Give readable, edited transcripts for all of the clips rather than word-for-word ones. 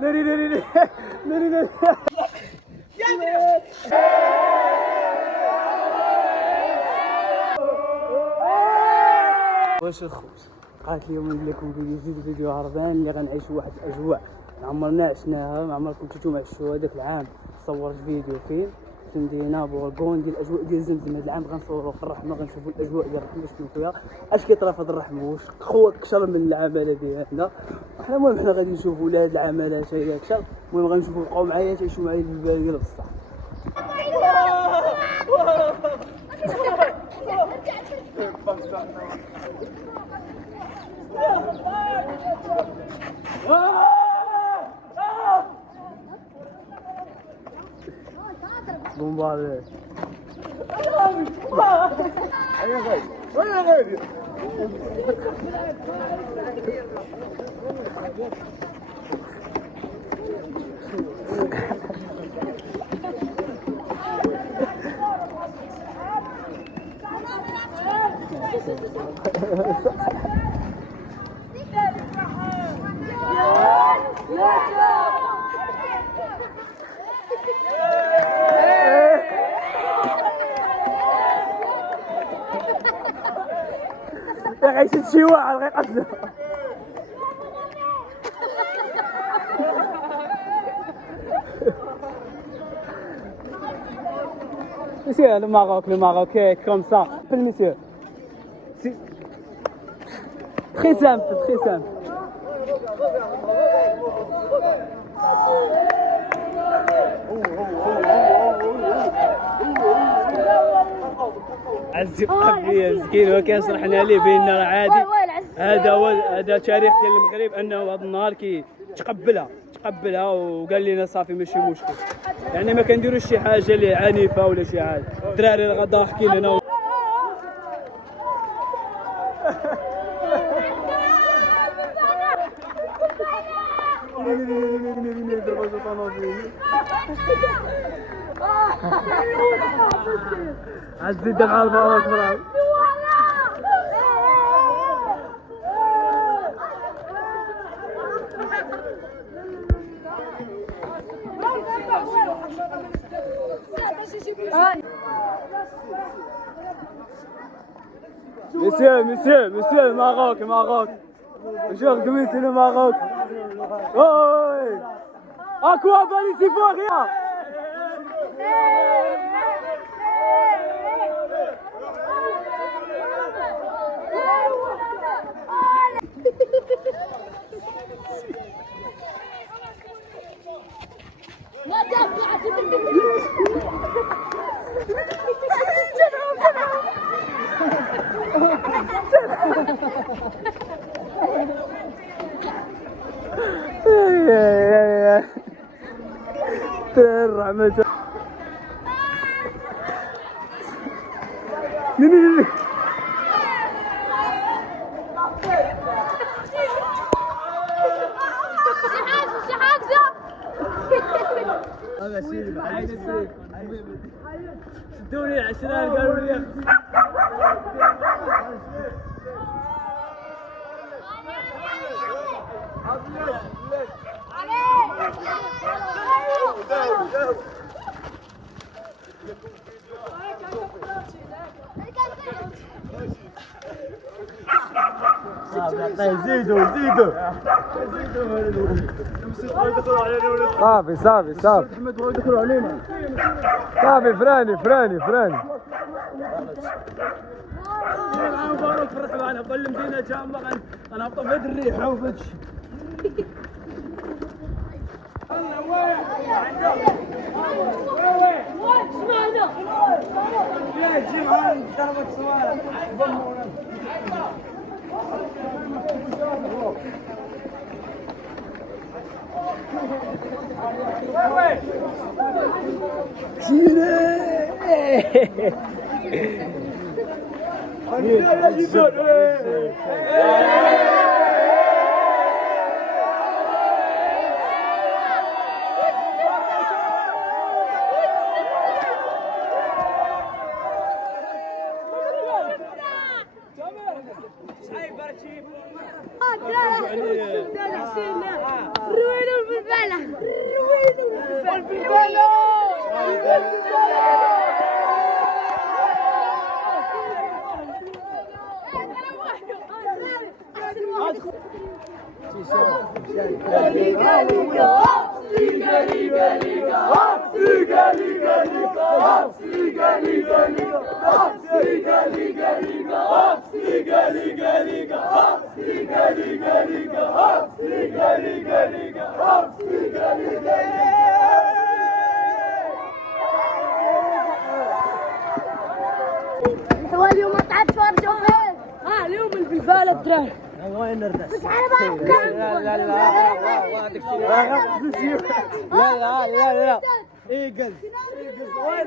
ناري ناري ناري ناري ناري واش الخوت قالت اليوم ندير لكم فيديو هربان اللي غنعيشوا واحد الاجواء عمرنا عشناها، ما عمركم نتوما عشتوها. هذاك العام صورت فيديو فين في مدينه بورغون ديال الاجواء ديال زمزم. هذا العام غنصوروا في الرحمه، غنشوفوا الاجواء ديال الرحمه شنو فيها، اش كيطرا في الرحمه، واش خوك كشر من العماله ديالنا. وحنا المهم حنا غادي نشوفوا هاد العمالات هي كشر. المهم غنشوفوا بقاو معايا تعيشوا معايا البال ديال بصح. بومبارد عيشت شي واحد غيقتلو. Monsieur, le Maroc est comme ça. Monsieur. Très simple, très simple. عزي قبلي مسكين هو كيشرح لنا ليه بان راه عادي. هذا تاريخ ديال المغرب، انه هذا النهار تقبلها وقال لنا صافي ماشي مشكل. يعني ما كنديروش شي حاجه اللي عنيفه ولا شي حاجه. الدراري راه ضاحكين هنا. عزي دابا على البلاصه. Monsieur, Maroc. Aujourd'hui, c'est le Maroc. Oh, à quoi va les Ivoiriens? الرحمة شدوني عشرة قالوا لي زيدوا صافي فراني مبارك في الرحمة. انا بقول المدينة جامعة غنهبطوا في هاد الريحة وفي هاد الشيء. روينو بالبلة روينو بالبلة هو اليوم طلعت فرجوا فين؟ اليوم البلبالة الدراري وين نردس؟ بس على بالك لا ايجل وين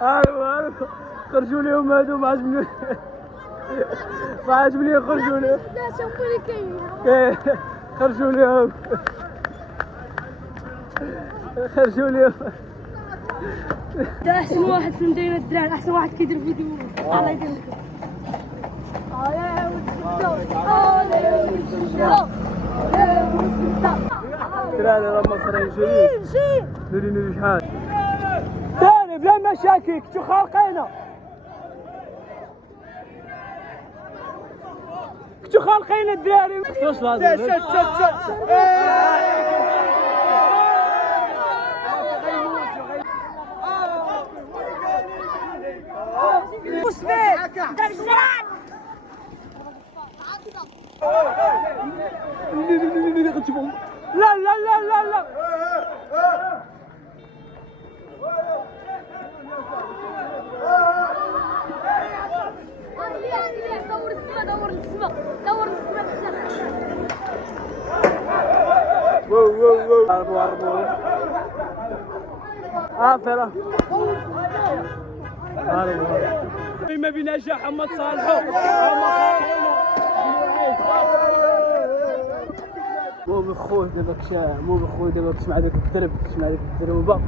هربوا خرجوا لهم هادو ما عجبني خرجوا لهم خرجوا لهم ده احسن واحد في مدينة الدراري احسن واحد كيدير فيديو الله يدير لكم ترى لما صار نري شحال ثاني بلا مشاكل كنتو خالقينا الدراري شوف لا لا لا لا لا دور السما هربوا ما بيناش محمد صالحو مو بخوه دابا كش مع داك الدرب كش مع داك الدروبه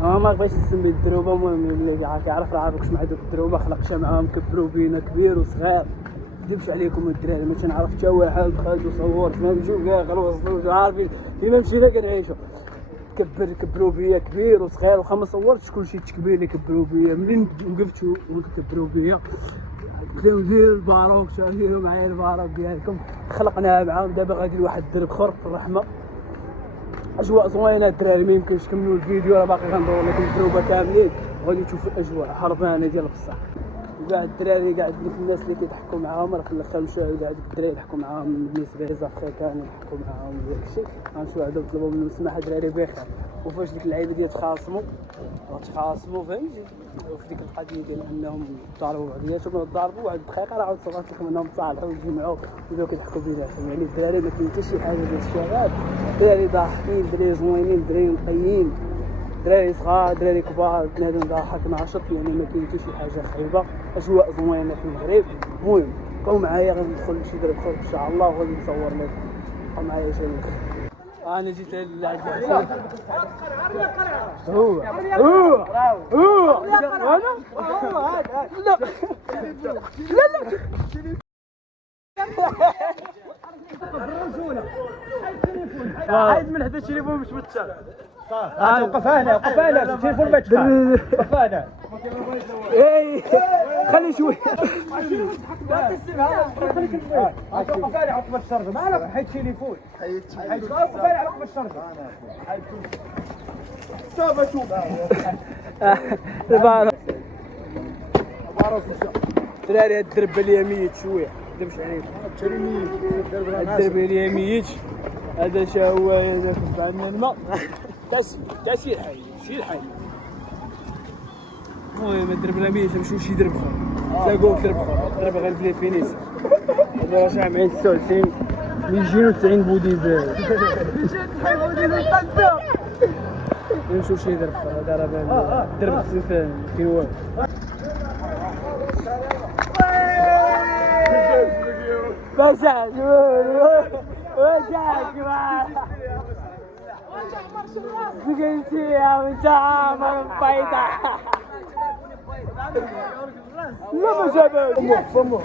ما بغيتش نسمي الدروبه المهم اللي كيعرف كش مع داك الدروبه خلقشها معاهم كبروا بينا كبير وصغير نكذبش عليكم الدراري ما تنعرف حتى واحد خرج وصور ما نمشيو كاع غير وصلوا عارفين كيما مشينا كنعيشوا كبروا بيا كبير وصغير وخا ما صورتش كلشي تكبير اللي كبروا بيا منين وقفت وكبروا بيا بداو ديروا الباروك شاهدوا معايا الباروك ديالكم خلقناها معاهم دابا غادي لواحد الدرب خرب في الرحمه اجواء زوينه الدراري ما يمكنش نكملوا الفيديو راه باقي غندور لكم الدروبه كاملين وغادي تشوفوا الاجواء حربانه ديال بصح وكاع الدراري كاع ديك الناس اللي كيضحكوا معاهم راه في الاخر مشاو كاع دوك الدراري يضحكوا معاهم بالنسبه لي زافريكان يضحكوا معاهم وداك الشيء غنمشيو عندهم نطلبوا منهم السماحه الدراري بخير وفاش ديك اللعيبه ديال تخاصموا فهمتي وفي ديك القضيه ديال انهم ضربوا بعضياتهم ضربوا واحد الدقيقه راه عاود صورت لكم انهم تصالحوا وتجمعوا وبداو كيضحكوا بيناتهم يعني الدراري ما كاين حتى شي حاجه ديال الشباب الدراري ضاحكين الدراري زوينين الدراري نقيين دراري صغار دراري كبار بنادم ضاحك ناشط يعني ما كاين حتى شي حاجه خايبه اجواء زوينه في المغرب المهم بقاو معايا غندخل لشي درب خرج ان شاء الله وغادي نصور لكم بقاو معايا شي انا جيت للعب هو وانا لا حيد من حدا التليفون مش متشال وقف هنا التليفون ما يتشال وقف هنا اي خلي شوي وقف هنا عقب الشرطه ما عليك حيد التليفون وقف هنا عقب الشرطه صافا شوف دراري الدرب اليميت شويه دبش عليك الدرب اليميت هذا شهوة يذكر عندنا الماء. تأسير حي سير حي. المهم الدرب رميش نمشيو شي درب اخر. تلاقوه في درب اخر. درب غير في فينيس. هذا راه شحال معين 99 290 بوديزل. 290 بوديزل قدام. نمشيو شي درب اخر. هذا راه بان درب خفيف كاين والو. باشا وجعك سكنتي يا مجامر بيضة. لا ما جابت فمه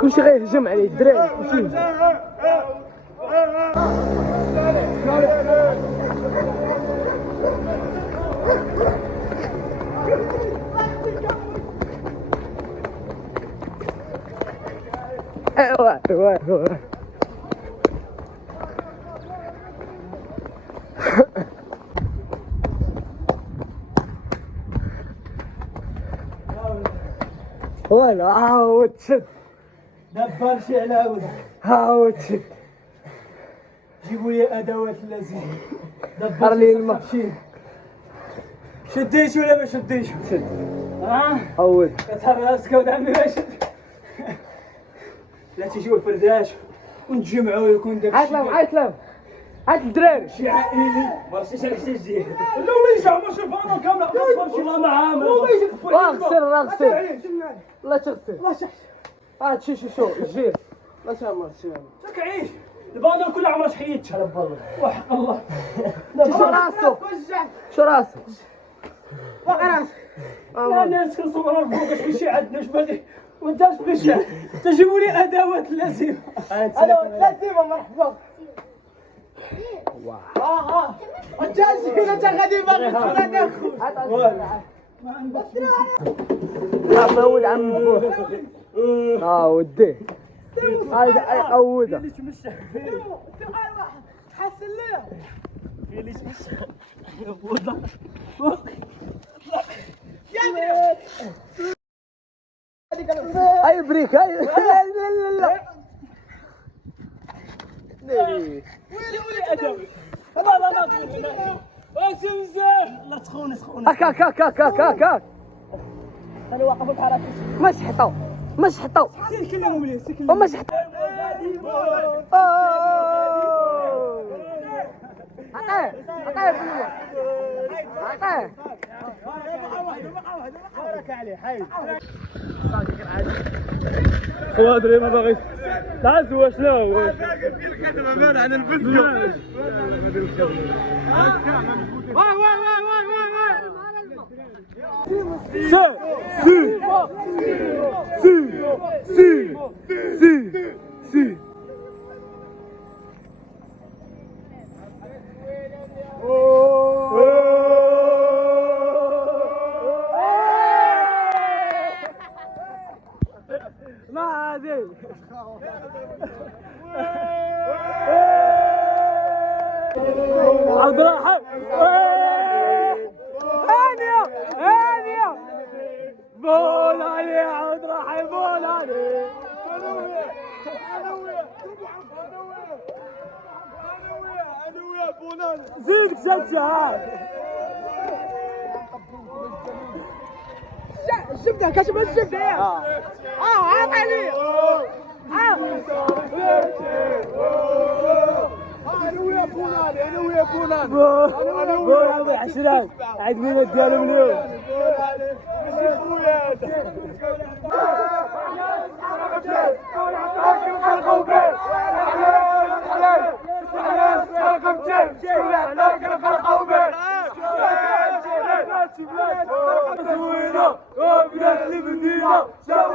كل شيء غيهجم عليه الدراري كلشي ايوا ولا عاود شد دبر شي على عاود عاود شد جيبوا لي ادوات اللازمه دبر لي الماء شديت ولا ما شديتش شد عاود كتهرب راسك ولد عمي ما شد لا تيجيو الفرداش ونتجمعوا يكون داك الشيء عيطلهم عيط الدراري شي عائلي ما عرفتيش على حساس ديالك لا وليش عمر شوف انا كامله والله ما عامل غسل لا تغسل لا شح شو الجير لا شامر شاك عيش البانه كلها عمرها شحيتش على بالله وحق الله شو راسو باقي راسك يا ناس كنصوروا فوق شي عندنا اش باغي وانت اش بغيتي تجيبوا لي ادوات اللازمه ادوات اللازمه مرحبا واه انت شكون انت غادي باغي تدخل داخل ما عندكش ولد عم بوه وديه هاي عوده اللي تمشى سؤال واحد تحسن ليه في اللي تمشى هاي بريك هاي لا ويلي ادوي لا زمزم لا تخوني هكا انا واقف بحال هكا مش حطوا سير كلمهم ليه سير كلمهم مش حطوا عطيه بركة عليه حي خوادري ما باغيش تعز واش لا واش في الكتبه مانع عن الفيديو سي ما هذه عبد الرحمن هانية بول علي عبد الرحمن بول علي انا ويا بولان زيدك شجع الزبده كتب الزبده عاط عليه انا ويا بولان انا ويا بولان بولان عشرة عيد ميلاد ديالهم اليوم ماشي خويا هذا